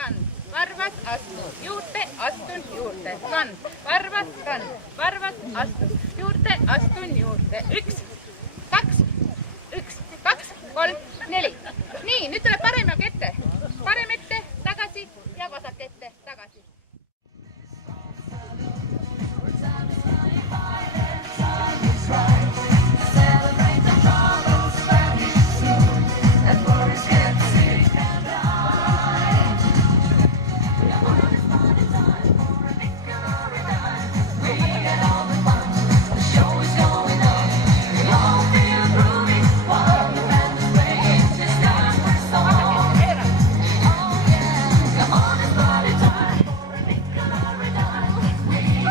kann, varvas, astun juurde, kann, varvas, astun juurde, 1, 2, 3, 4. Nii, nüüd tuleb parem jalg ette, parem ette, tagasi ja vasak ette, tagasi.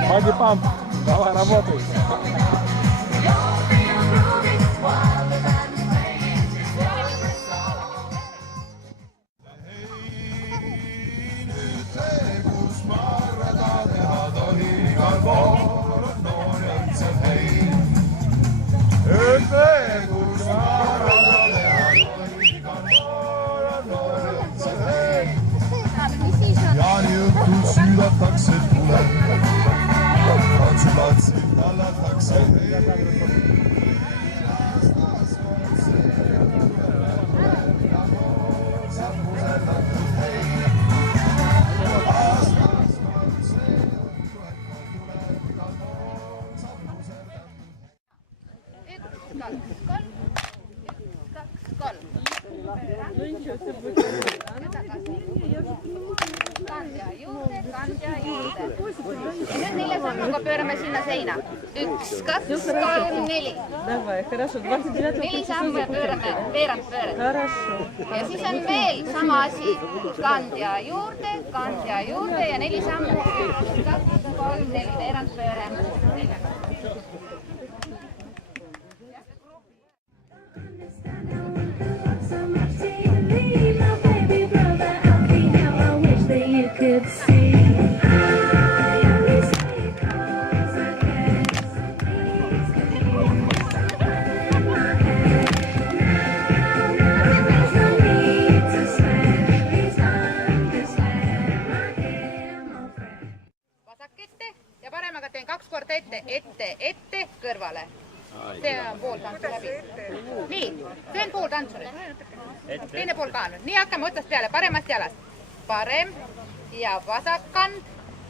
Паги памп, давай работай. Ja nii õhtul süüdatakse tule. Latsi tallatakse Kandja juurde. Ja nüüd 4 sammuga pöörame sinna seina. 1, 2, 3, 4. 4 sammu ja pöörame veerand pööret. Ja siis on veel sama asi. Kandja juurde ja 4 sammu. 1, 2, 3, 4. Veerand pööre. Ja paremaga teen 2 korda ette, kõrvale. See on pool tantsu läbi. Nii, see on pool tantsu nüüd. Teine pool ka nüüd. Nii hakkame otsast peale, paremast jalast. Parem ja vasakkand,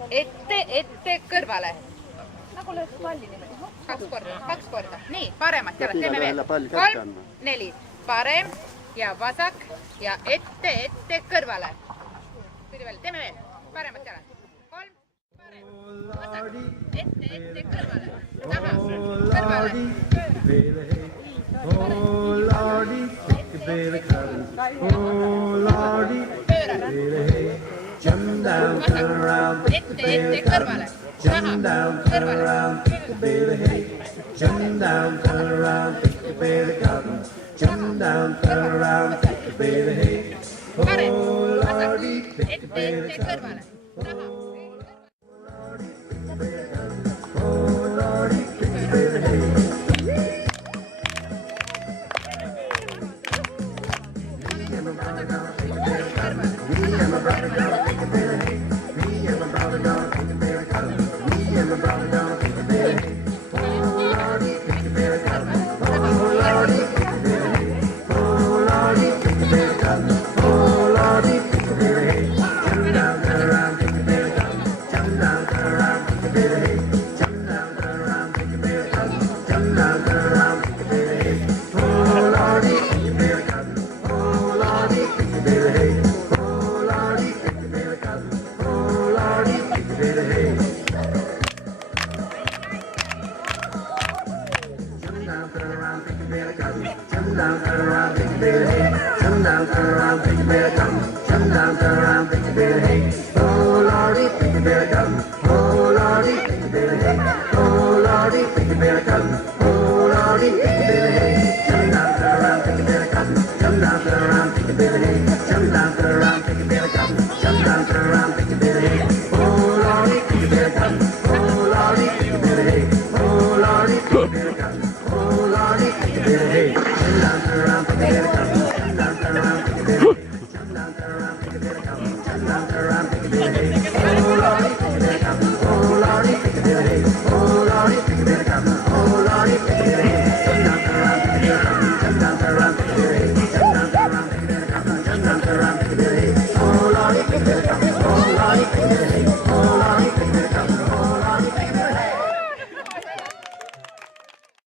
ette, kõrvale. Nagu lööks palli niimoodi. 2 korda. Nii, paremast jalast. Teeme veel. 3, 4. Parem ja vasak ja ette, kõrvale. Teeme veel. Paremast jalast. Ette, kõrvale. Taha, kõrvale. Oh Lordy, take a baby cuddle. Oh Lordy, baby, jump down, turn around, take a baby cuddle. Jump down, turn around, take a baby hey. Jump down, turn around, take a baby cuddle. Jump down, turn around, take a baby hey. Oh Lordy, take a baby cuddle. Jump down, hey.